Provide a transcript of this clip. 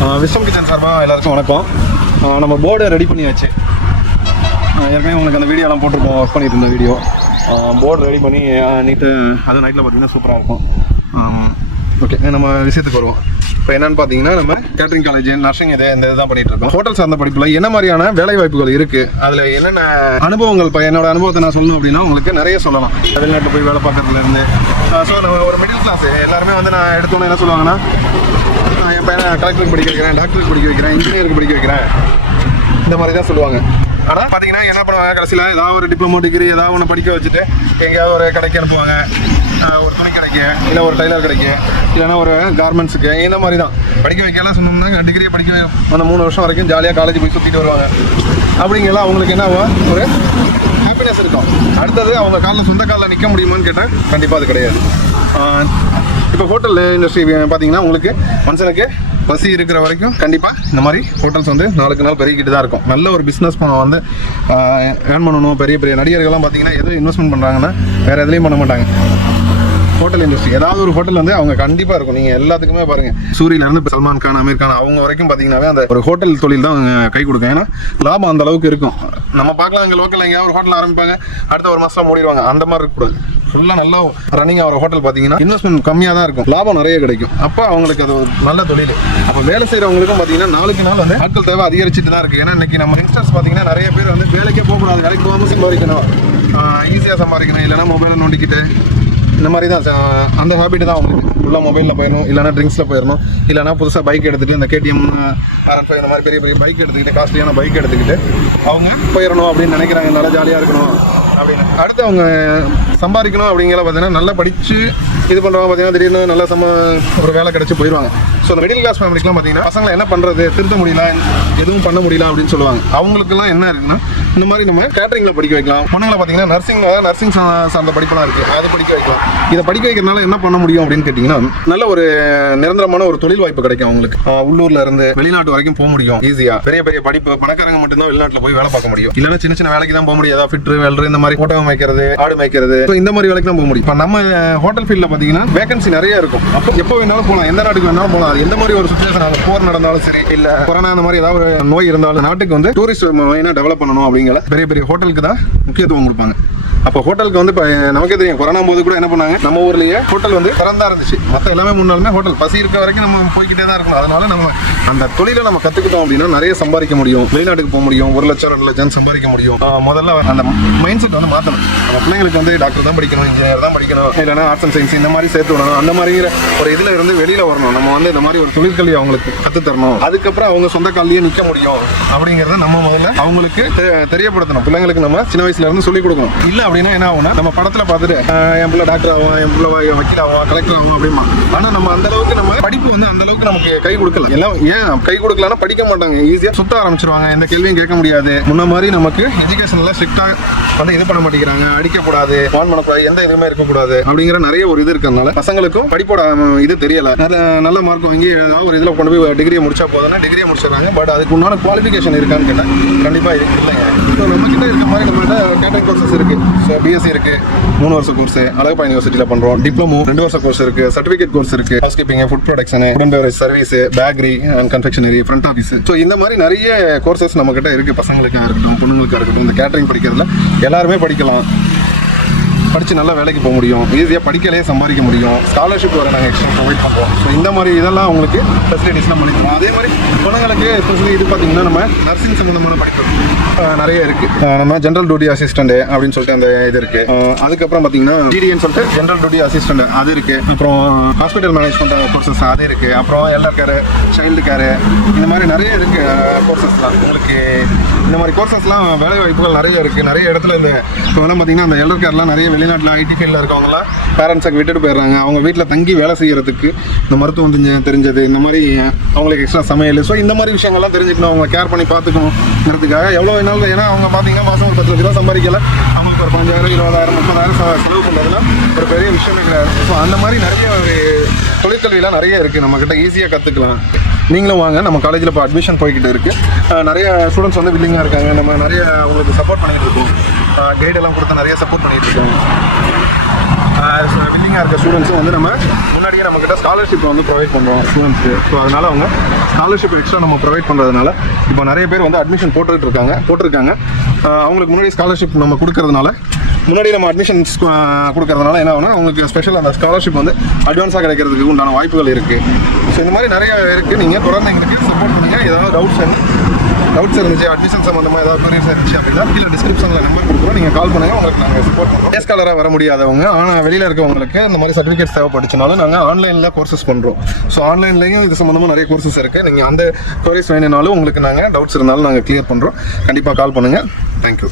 விஸ்வம் kitchen சார்பாக எல்லாருக்கும் வணக்கம். நம்ம போர்டை ரெடி பண்ணியாச்சு. ஏற்கனவே உங்களுக்கு அந்த வீடியோலாம் போட்டிருக்கோம், ஒர்க் பண்ணிட்டு இருந்த வீடியோ. போர்டு ரெடி பண்ணி நீட்டு அதுவும் நைட்டில் பார்த்தீங்கன்னா சூப்பராக இருக்கும். ஓகே, நம்ம விஷயத்துக்கு வருவோம். இப்போ என்னென்னு பார்த்தீங்கன்னா, நம்ம கேட்டரிங் காலேஜ், நர்சிங் இந்த இதுதான் பண்ணிட்டு இருக்கோம். ஹோட்டல் சார்ந்த படிப்பில் என்ன மாதிரியான வேலை வாய்ப்புகள் இருக்குது, அதில் என்னென்ன அனுபவங்கள், இப்போ என்னோட அனுபவத்தை நான் சொல்லணும் அப்படின்னா உங்களுக்கு நிறைய சொல்லலாம். வெளிநாட்டில் போய் வேலை பார்க்கறதுலேருந்து. ஸோ நம்ம ஒரு மிடில் கிளாஸ் எல்லாருமே வந்து நான் எடுத்தோன்னே என்ன சொல்லுவாங்கன்னா, நான் என் பையனை கலெக்டருக்கு படிக்க வைக்கிறேன், டாக்டருக்கு படிக்க வைக்கிறேன், இன்ஜினியருக்கு படிக்க வைக்கிறேன், இந்த மாதிரி தான் சொல்லுவாங்க. ஆனால் பார்த்தீங்கன்னா என்ன பண்ணுவாங்க, கடைசியில் ஏதாவது ஒரு டிப்ளமோ டிகிரி ஏதாவது ஒன்று படிக்க வச்சுட்டு எங்கேயாவது ஒரு கடைக்கு அனுப்புவாங்க. ஒரு துணி கடைக்கு, இல்லை ஒரு டைலர் கடைக்கு, இல்லைன்னா ஒரு கார்மெண்ட்ஸுக்கு, இந்த மாதிரி தான் படிக்க வைக்கலாம். சொன்னோம்னா டிகிரியை படிக்க அந்த 3 வருஷம் வரைக்கும் ஜாலியாக காலேஜ் போய் சுற்றிட்டு வருவாங்க. அப்படிங்கலாம் அவங்களுக்கு என்ன ஆகும், ஒரு ஹாப்பினஸ் இருக்கும். அடுத்தது அவங்க காலில் சொந்த காலில் நிற்க முடியுமான்னு கேட்டால் கண்டிப்பாக அது கிடையாது. இப்போ ஹோட்டல் இண்டஸ்ட்ரி பார்த்தீங்கன்னா உங்களுக்கு மனுஷனுக்கு பசி இருக்கிற வரைக்கும் கண்டிப்பாக இந்த மாதிரி ஹோட்டல்ஸ் வந்து நாளுக்கு நாள் பெருகிட்டு தான் இருக்கும். நல்ல ஒரு பிஸ்னஸ் வந்து ஏர்ன் பண்ணணும். பெரிய பெரிய நடிகர்கள்லாம் பார்த்தீங்கன்னா எதுவும் இன்வெஸ்ட்மெண்ட் பண்ணுறாங்கன்னா வேறு எதுலேயும் பண்ண மாட்டாங்க. ஹோட்டல் இண்டஸ்ட்ரி ஏதாவது ஒரு ஹோட்டல் வந்து அவங்க கண்டிப்பாக இருக்கும். நீங்கள் எல்லாத்துக்குமே பாருங்கள், சூரியலேருந்து இப்போ சல்மான் கான், அமீர் கான் அவங்க வரைக்கும் பார்த்தீங்கன்னாவே அந்த ஒரு ஹோட்டல் தொழில் தான் அவங்க கை கொடுக்கும். ஏன்னா லாபம் அந்த அளவுக்கு இருக்கும். நம்ம பார்க்கலாம், இங்கே லோக்கல் எங்கேயாவது ஒரு ஹோட்டல் ஆரம்பிப்பாங்க, அடுத்த ஒரு மாதம் மூடிடுவாங்க. அந்த மாதிரி இருக்கக்கூடாது. ஃபுல்லாக நல்லா ரன்னிங் ஆகிற ஹோட்டல் பார்த்தீங்கன்னா இன்வெஸ்ட்மெண்ட் கம்மியாக தான் இருக்கும், லாபம் நிறைய கிடைக்கும். அப்போ அவங்களுக்கு அது ஒரு நல்ல தொழில். அப்போ வேலை செய்கிறவங்களுக்கும் பார்த்தீங்கன்னா நாளுக்கு நாள் வந்து ஆட்கள் தேவை அதிகரிச்சுட்டு தான் இருக்குது. ஏன்னா இன்றைக்கி நம்ம யங்ஸ்டர்ஸ் பார்த்தீங்கன்னா நிறைய பேர் வந்து வேலைக்கே போகக்கூடாது, வேலைக்கு போகாமல் சம்பாதிக்கணும், ஈஸியாக சம்பாதிக்கணும், இல்லைனா மொபைலை நோண்டிக்கிட்டு இந்த மாதிரி தான் அந்த ஹேபிட் தான் அவங்களுக்கு. ஃபுல்லாக மொபைலில் போயிடணும், இல்லைனா ட்ரிங்க்ஸில் போயிடணும், இல்லைனா புதுசாக பைக் எடுத்துகிட்டு இந்த கேடிஎம், R15 இந்த மாதிரி பெரிய பெரிய பைக் எடுத்துக்கிட்டு, காஸ்ட்லியான பைக் எடுத்துக்கிட்டு அவங்க போயிடணும் அப்படின்னு நினைக்கிறாங்க. நல்லா ஜாலியாக இருக்கணும் அப்படின்னு. அடுத்து அவங்க சம்பாதிக்கணும் அப்படிங்கிற பார்த்தீங்கன்னா நல்லா படித்து இது பண்ணுறவங்க பார்த்தீங்கன்னா திடீர்னு நல்லா ஒரு வேலை கிடச்சி போயிடுவாங்க. ஸோ அந்த மிடில் கிளாஸ் ஃபேமிலிக்குலாம் பார்த்தீங்கன்னா பசங்களை என்ன பண்ணுறது, திருத்த முடியல, எதுவும் பண்ண முடியல அப்படின்னு சொல்லுவாங்க. அவங்களுக்குலாம் என்ன இருக்குன்னா, இந்த மாதிரி நம்ம கேட்டரிங்கில் படிக்க வைக்கலாம். பொண்ணுங்களை பார்த்தீங்கன்னா நர்சிங் சார்ந்த படிப்பெல்லாம் இருக்குது, அதை படிக்க வைக்கலாம். இதை படிக்க வைக்கிறதுனால என்ன பண்ண முடியும் அப்படின்னு கேட்டிங்கன்னா, நல்ல ஒரு நிரந்தரமான ஒரு தொழில் வாய்ப்பு கிடைக்கும் அவங்களுக்கு. உள்ளூர்ல இருந்து வெளிநாட்டு வரைக்கும் போக முடியும் ஈஸியாக. பெரிய பெரிய படிப்பு பணக்காரங்க மட்டும்தான் வெளிநாட்டில் போய் வேலை பார்க்க முடியும். இல்லைன்னா சின்ன சின்ன வேலைக்கு தான் போக முடியும். ஏதாவது ஃபிட்ரு, வெல்டர், இந்த மாதிரி ஓட்டகம் வைக்கிறது, ஆடு மேய்க்கிறது, இந்த மாதிரி வேலைக்கு தான் போக முடியும். இப்போ நம்ம ஹோட்டல் ஃபீல்டில் பார்த்தீங்கன்னா வேகன்சி நிறைய இருக்கும். அப்போ எப்போ வேணாலும் போகலாம், எந்த நாட்டுக்கு வேணாலும் போகலாம். எந்த மாதிரி ஒரு சுச்சுவேஷன், அந்த போர் நடந்தாலும் சரி, இல்லை கொரோனா அந்த மாதிரி ஏதாவது ஒரு நோய் இருந்தாலும் நாட்டுக்கு வந்து டூரிஸ்ட் மெயினாக டெவலப் பண்ணணும் அப்படிங்கிற பெரிய பெரிய ஹோட்டலுக்கு தான் முக்கியத்துவம் கொடுப்பாங்க. அப்போ ஹோட்டலுக்கு வந்து இப்போ நமக்கே தெரியும், கொரோனா போது கூட என்ன பண்ணாங்க, நம்ம ஊர்லேயே ஹோட்டல் வந்து திறந்தா இருந்துச்சு. மற்ற எல்லாமே முன்னாலுமே ஹோட்டல் பசி இருக்க வரைக்கும் நம்ம போய்கிட்டே தான் இருக்கணும். அதனால நம்ம அந்த தொழிலை நம்ம கற்றுக்கிட்டோம் அப்படின்னா நிறைய சம்பாதிக்க முடியும். வெளிநாட்டுக்கு போக முடியும், 1 லட்சம் 2 லட்சம் சம்பாதிக்க முடியும். முதல்ல அந்த மைண்ட் செட் வந்து மாற்றணும். நம்ம பிள்ளைங்களுக்கு வந்து டாக்டர் தான் படிக்கணும், இன்ஜினியர் தான் படிக்கணும், இல்லைனா ஆர்ட்ஸ் அண்ட் சயின்ஸ் இந்த மாதிரி சேர்த்து விடணும். அந்த மாதிரிங்கிற ஒரு இதில் இருந்து வெளியில் வரணும். நம்ம வந்து இந்த மாதிரி ஒரு தொழிற்கல்வி அவங்களுக்கு கற்றுத்தரணும். அதுக்கப்புறம் அவங்க சொந்த காலிலேயே நிற்க முடியும் அப்படிங்கிறத நம்ம முதல்ல அவங்களுக்கு தெரியப்படுத்தணும். பிள்ளைங்களுக்கு நம்ம சின்ன வயசுல இருந்து சொல்லிக் கொடுக்கணும். இல்லை அப்படின்னா என்ன ஆகும்னா, நம்ம படத்தில் பார்த்துட்டு என் பிள்ளை டாக்டர் ஆகும், என் பிள்ளை வக்கீல் ஆகும், கலெக்டர் ஆகும் அப்படிமா. ஆனால் நம்ம அந்த அளவுக்கு நம்ம படிப்பு வந்து அந்த அளவுக்கு நமக்கு கை கொடுக்கல. எல்லாம் ஏன் கை கொடுக்கலன்னா, படிக்க மாட்டாங்க, ஈஸியாக சுத்த ஆரம்பிச்சிருவாங்க, எந்த கேள்வியும் கேட்க முடியாது. முன்ன மாதிரி நமக்கு எஜுகேஷன்ல ஸ்ட்ரிக்டாக வந்து இது பண்ண மாட்டேங்கிறாங்க. அடிக்கக்கூடாது, வான் பண்ணக்கூடாது, எந்த இதுவுமே இருக்கக்கூடாது அப்படிங்கிற நிறைய ஒரு இது இருக்கிறதுனால பசங்களுக்கும் படிப்போட இது தெரியல. நல்ல மார்க் வாங்கி ஏதாவது ஒரு இதில் கொண்டு போய் டிகிரியை முடிச்சா போதுன்னா டிகிரியை முடிச்சிடறாங்க. பட் அதுக்கு உண்டான குவாலிஃபிகேஷன் இருக்கான்னு கேட்டால் கண்டிப்பாக இது இல்லைங்க. ஸோ நம்மக்கிட்ட இருக்க மாதிரி நம்மகிட்ட கேட்டரிங் கோர்சஸ் இருக்குது. ஸோ பிஎஸ்சி இருக்குது, 3 வருஷ கோர்ஸ் அழகப்பா யூனிவர்சிட்டியில் பண்ணுறோம். டிப்ளமோ 2 வருஷ கோர்ஸ் இருக்குது. சர்டிஃபிகேட் கோர்ஸ் இருக்குது. House keeping, food production, food and beverage service, bakery and confectionery, front office. So இந்த மாதிரி நிறைய கோர்சஸ் நம்மக்கிட்ட இருக்குது. பசங்களுக்காக இருக்கட்டும், பொண்ணுங்களுக்காக இருக்கட்டும். இந்த கேட்டரிங் படிக்கிறதுல எல்லாருமே படிக்கலாம். படித்து நல்லா வேலைக்கு போக முடியும், ஈஸியாக படிக்கலே சம்பாதிக்க முடியும். ஸ்காலர்ஷிப் வர நாங்கள் எக்ஸ்ட்ரா ப்ரொவைட் பண்ணுறோம். ஸோ இந்த மாதிரி இதெல்லாம் அவங்களுக்கு ஃபெசிலிட்டிஸ்லாம் பண்ணிக்கலாம். அதே மாதிரி பொண்ணுங்களுக்கு எஸ்பெஷலி இது பார்த்திங்கன்னா நம்ம நர்சிங் சம்மந்தமான படிப்பு நிறைய இருக்குது. நம்ம ஜென்ரல் டியூட்டி அசிஸ்டண்ட் அப்படின்னு சொல்லிட்டு அந்த இது இருக்குது. அதுக்கப்புறம் பார்த்தீங்கன்னா டிடின்னு சொல்லிட்டு ஜென்ரல் டியூட்டி அசிஸ்டண்ட் அது இருக்குது. அப்புறம் ஹாஸ்பிட்டல் மேனேஜ்மெண்ட் கோர்சஸ் அது இருக்குது. அப்புறம் எல்டர் கேரு, சைல்டு கேரு, இந்த மாதிரி நிறைய இருக்குது கோர்சஸ்லாம். உங்களுக்கு இந்த மாதிரி கோர்சஸ்லாம் வேலை வாய்ப்புகள் நிறைய இருக்குது. நிறைய இடத்துல இந்த இப்போ வேணால் பார்த்தீங்கன்னா அந்த எல்டர் கேர்லாம் நிறைய வெளிநாட்டில் ஐடி ஃபீல்டில் இருக்கவங்களாம் பேரண்ட்ஸை விட்டுட்டு போயிடுறாங்க. அவங்க வீட்டில் தங்கி வேலை செய்கிறதுக்கு இந்த மருத்துவம் தெரிஞ்சது, இந்த மாதிரி அவங்களுக்கு எக்ஸ்ட்ரா சமையல், ஸோ இந்த மாதிரி விஷயங்கள்லாம் தெரிஞ்சுக்கணும். அவங்க கேர் பண்ணி பார்த்துக்கணுங்கிறதுக்காக எவ்வளோ வேணாலும். ஏன்னா அவங்க பார்த்தீங்கன்னா மாதம் ஒரு 10 லட்ச ரூபா சம்பாதிக்கல, அவங்களுக்கு ஒரு 5,000 20,000 30,000 செலவு பண்ணுறதுனா ஒரு பெரிய விஷயமே கிடையாது. ஸோ அந்த மாதிரி நிறைய ஒரு தொழிற்கல்வியெலாம் நிறைய இருக்குது, நம்மக்கிட்ட ஈஸியாக கற்றுக்கலாம். நீங்களும் வாங்க, நம்ம காலேஜில் இப்போ அட்மிஷன் போய்கிட்டு இருக்குது. நிறைய ஸ்டூடெண்ட்ஸ் வந்து வில்லிங்காக இருக்காங்க. நம்ம நிறைய உங்களுக்கு சப்போர்ட் பண்ணிகிட்டு இருக்கோம், கைடெல்லாம் கொடுத்து நிறைய சப்போர்ட் பண்ணிகிட்டு இருக்கோம். வில்லிங்காக இருக்க ஸ்டூடெண்ட்ஸும் வந்து நம்ம முன்னாடியே நம்மக்கிட்ட ஸ்காலர்ஷிப் வந்து ப்ரொவைட் பண்ணுறோம் ஸ்டூடெண்ட்ஸ்க்கு. ஸோ அதனால் அவங்க ஸ்காலர்ஷிப் எக்ஸ்ட்ரா நம்ம ப்ரொவைட் பண்ணுறதுனால இப்போ நிறைய பேர் வந்து அட்மிஷன் போட்டிருக்காங்க. அவங்களுக்கு முன்னாடி ஸ்காலர்ஷிப் நம்ம கொடுக்கறதுனால முன்னாடி நம்ம அட்மிஷன்ஸ் கொடுக்கறதுனால என்ன ஆகுனா அவங்களுக்கு ஸ்பெஷல் அந்த ஸ்காலர்ஷிப் வந்து அட்வான்ஸாக கிடைக்கிறதுக்கு உண்டான வாய்ப்புகள் இருக்குது. ஸோ இந்த மாதிரி நிறைய இருக்குது. நீங்கள் தொடர்ந்து எங்களுக்கு சப்போர்ட் பண்ணுங்கள். ஏதாவது டவுட்ஸ் இருந்துச்சு, அட்மிஷன் சம்மந்தமாக ஏதாவது குவரிஸ் இருந்துச்சு அப்படின்னா கீழே டிஸ்கிரிப்ஷனில் நம்பர் கொடுக்குறோம். நீங்கள் கால் பண்ணுங்கள், உங்களுக்கு நாங்கள் சப்போர்ட் பண்ணுறோம். டே ஸ்காலராக வர முடியாதவங்க ஆனால் வெளியில் இருக்கவங்களுக்கு இந்த மாதிரி சர்டிஃபிகேட்ஸ் தேவைப்பட்டுச்சுனாலும் நாங்கள் ஆன்லைனில் கோர்சஸ் பண்ணுறோம். ஸோ ஆன்லைன்லேயும் இது சம்மந்தமாக நிறைய கோர்சஸ் இருக்குது. நீங்கள் அந்த குவரிஸ் வேணுனாலும் உங்களுக்கு நாங்கள் டவுட்ஸ் இருந்தாலும் நாங்கள் கிளியர் பண்ணுறோம். கண்டிப்பாக கால் பண்ணுங்கள். தேங்க்யூ.